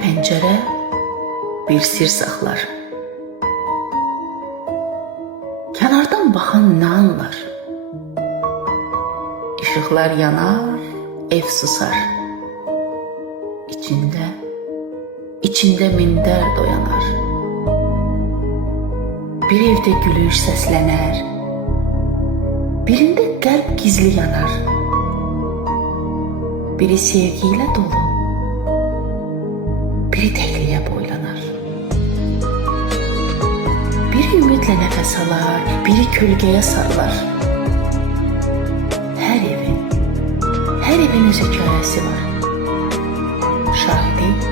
pəncərə bir sir saxlar. Kənardan baxan nə anlar? İşıqlar yanar, ev susar. İçində min dərd oyanar. Bir evdə gülüş səslənər, birində qəlb gizli yanar. Biri sevgi ilə dolu, biri təkliyə boylanar. Biri ümidlə nəfəs alar, biri kölgəyə sarılar. Hər evin öz hekayəsi var. Şahidi